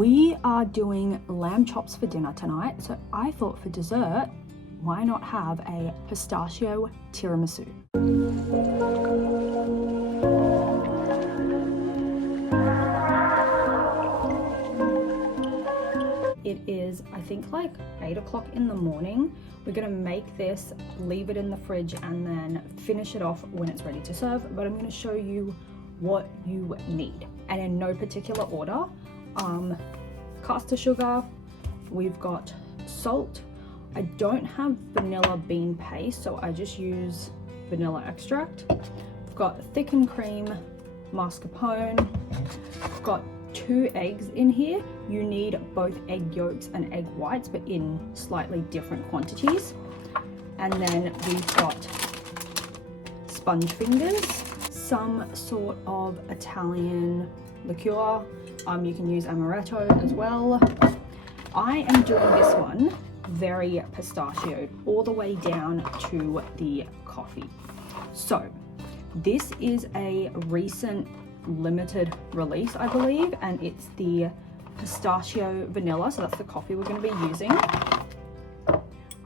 We are doing lamb chops for dinner tonight, so I thought for dessert, why not have a pistachio tiramisu? It is, I think, like 8 o'clock in the morning. We're gonna make this, leave it in the fridge, and then finish it off when it's ready to serve. But I'm gonna show you what you need, and in no particular order. Caster sugar, we've got salt. I don't have vanilla bean paste, so I just use vanilla extract. I've got thickened cream, mascarpone. I've got 2 eggs in here. You need both egg yolks and egg whites, but in slightly different quantities. And then we've got sponge fingers, some sort of Italian liqueur. You can use amaretto as well. I am doing this one very pistachioed all the way down to the coffee. So this is a recent limited release, I believe, and it's the pistachio vanilla, so that's the coffee we're going to be using.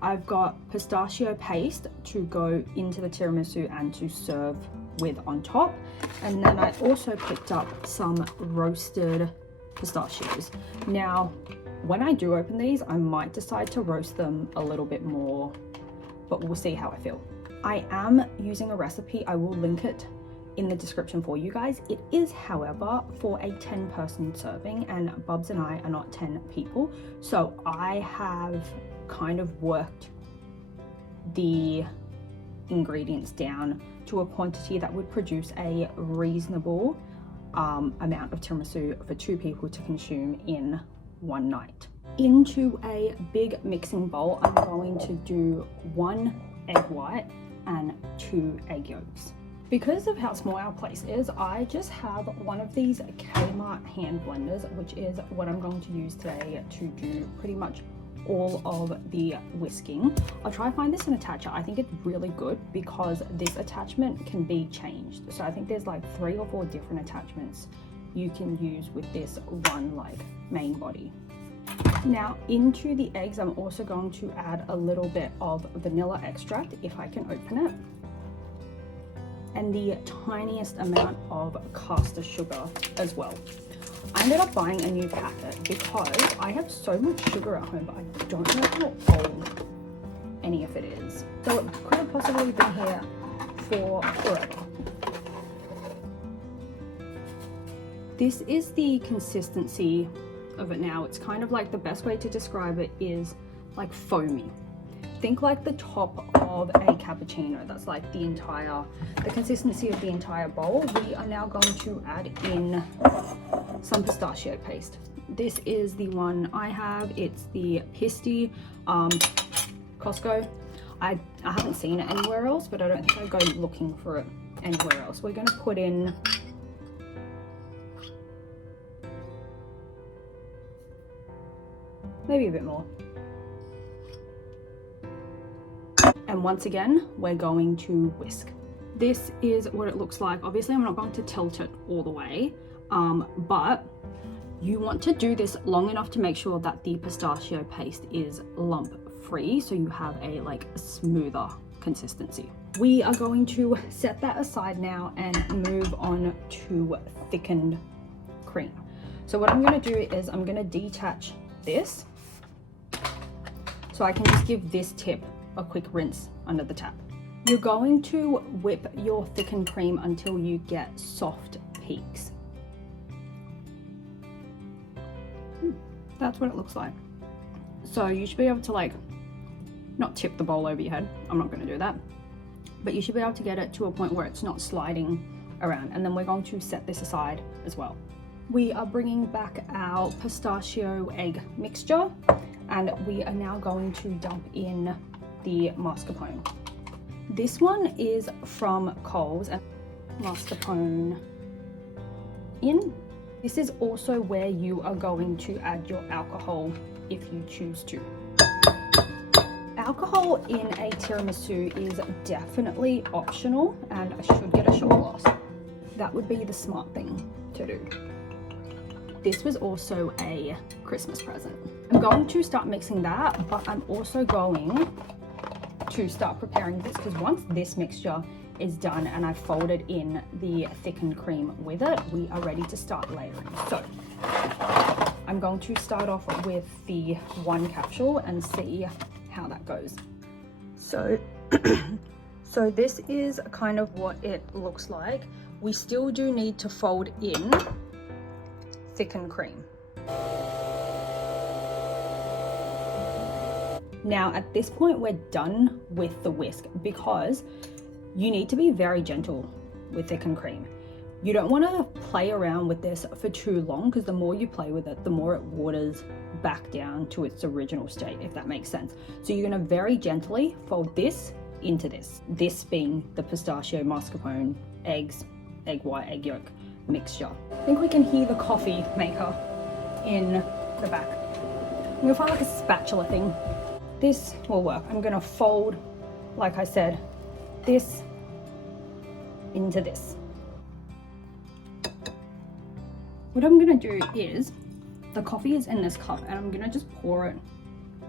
I've got pistachio paste to go into the tiramisu and to serve with on top, and then I also picked up some roasted pistachios. Now when I do open these, I might decide to roast them a little bit more, but we'll see how I feel. I am using a recipe. I will link it in the description for you guys. It is, however, for a 10-person serving, and Bubs and I are not 10 people, so I have kind of worked the ingredients down to a quantity that would produce a reasonable amount of tiramisu for 2 people to consume in one night. Into a big mixing bowl, I'm going to do 1 egg white and 2 egg yolks. Because of how small our place is, I just have one of these Kmart hand blenders, which is what I'm going to use today to do pretty much all of the whisking. I'll try to find this an attacher. I think it's really good because this attachment can be changed. So I think there's like 3 or 4 different attachments you can use with this one like main body. Now into the eggs, I'm also going to add a little bit of vanilla extract, if I can open it, and the tiniest amount of caster sugar as well. I ended up buying a new packet because I have so much sugar at home, but I don't know how old any of it is. So it could have possibly been here for forever. This is the consistency of it now. It's kind of like, the best way to describe it is like foamy. Think like the top of a cappuccino. That's like the consistency of the entire bowl. We are now going to add in some pistachio paste. This is the one I have. It's the Pisti Costco. I haven't seen it anywhere else, but I don't think I'd go looking for it anywhere else. We're going to put in maybe a bit more. And once again, we're going to whisk. This is what it looks like. Obviously, I'm not going to tilt it all the way, but you want to do this long enough to make sure that the pistachio paste is lump free, so you have a like smoother consistency. We are going to set that aside now and move on to thickened cream. So what I'm going to do is I'm going to detach this, so I can just give this tip a quick rinse under the tap. You're going to whip your thickened cream until you get soft peaks. That's what it looks like. So you should be able to like, not tip the bowl over your head. I'm not going to do that. But you should be able to get it to a point where it's not sliding around. And then we're going to set this aside as well. We are bringing back our pistachio egg mixture, and we are now going to dump in the mascarpone. This one is from Coles, and mascarpone in. This is also where you are going to add your alcohol if you choose to. Alcohol in a tiramisu is definitely optional, and I should get a shot glass. That would be the smart thing to do. this was also a Christmas present. I'm going to start mixing that, but I'm also going to start preparing this, because once this mixture is done and I've folded in the thickened cream with it, we are ready to start layering. So I'm going to start off with the one capsule and see how that goes. So so this is kind of what it looks like. We still do need to fold in thickened cream. Now at this point we're done with the whisk, because you need to be very gentle with thickened cream. You don't want to play around with this for too long, because the more you play with it, the more it waters back down to its original state, if that makes sense. So you're going to very gently fold this into this being the pistachio, mascarpone, eggs, egg white, egg yolk mixture. I think we can hear the coffee maker in the back. I'm going to find like a spatula thing. This will work. I'm going to fold, like I said, this into this. What I'm gonna do is, the coffee is in this cup and I'm gonna just pour it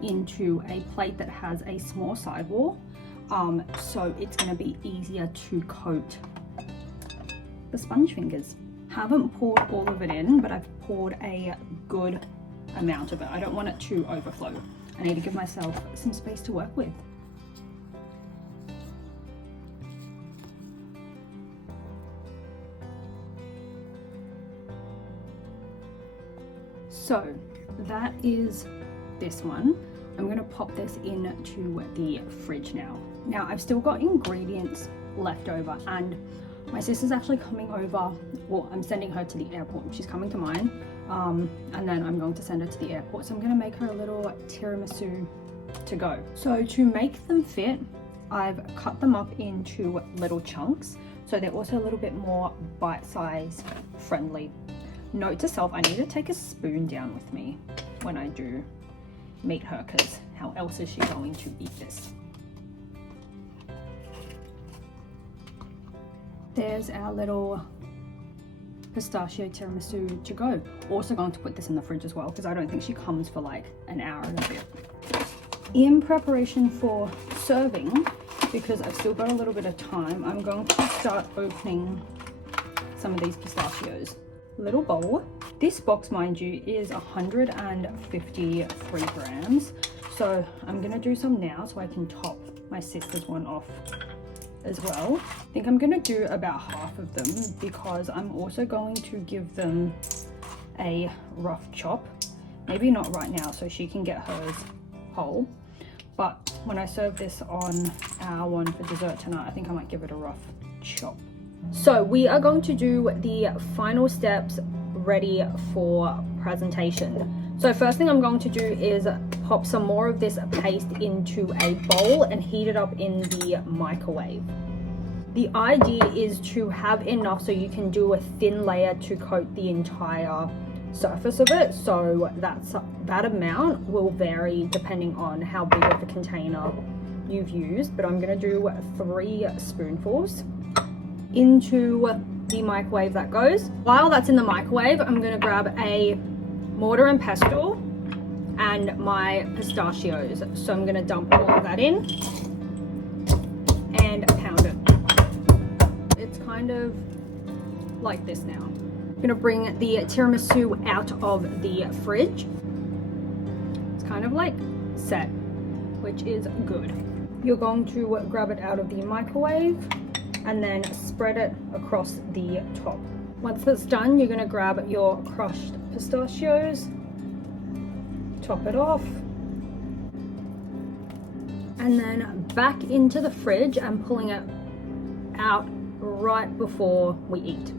into a plate that has a small sidewall, so it's gonna be easier to coat the sponge fingers. Haven't poured all of it in, but I've poured a good amount of it. I don't want it to overflow. I need to give myself some space to work with. So that is this one. I'm gonna pop this into the fridge now. Now I've still got ingredients left over, and my sister's actually coming over, well, I'm sending her to the airport. She's coming to mine, and then I'm going to send her to the airport. So I'm gonna make her a little tiramisu to go. So to make them fit, I've cut them up into little chunks, so they're also a little bit more bite-size friendly. Note to self, I need to take a spoon down with me when I do meet her, because how else is she going to eat this? There's our little pistachio tiramisu to go. Also going to put this in the fridge as well, because I don't think she comes for like an hour and a bit. In preparation for serving, because I've still got a little bit of time, I'm going to start opening some of these pistachios. Little bowl. This box, mind you, is 153 grams. So I'm gonna do some now so I can top my sister's one off as well. I think I'm gonna do about half of them, because I'm also going to give them a rough chop. Maybe not right now, so she can get hers whole. But when I serve this on our one for dessert tonight, I think I might give it a rough chop. So we are going to do the final steps ready for presentation. So first thing I'm going to do is pop some more of this paste into a bowl and heat it up in the microwave. The idea is to have enough so you can do a thin layer to coat the entire surface of it. So that amount will vary depending on how big of a container you've used, but I'm going to do 3 spoonfuls into the microwave. That goes. While that's in the microwave, I'm going to grab a mortar and pestle and my pistachios. So I'm going to dump all of that in and pound it. It's kind of like this now. I'm going to bring the tiramisu out of the fridge. It's kind of like set, which is good. You're going to grab it out of the microwave and then spread it across the top. Once that's done, you're gonna grab your crushed pistachios, top it off, and then back into the fridge and pulling it out right before we eat.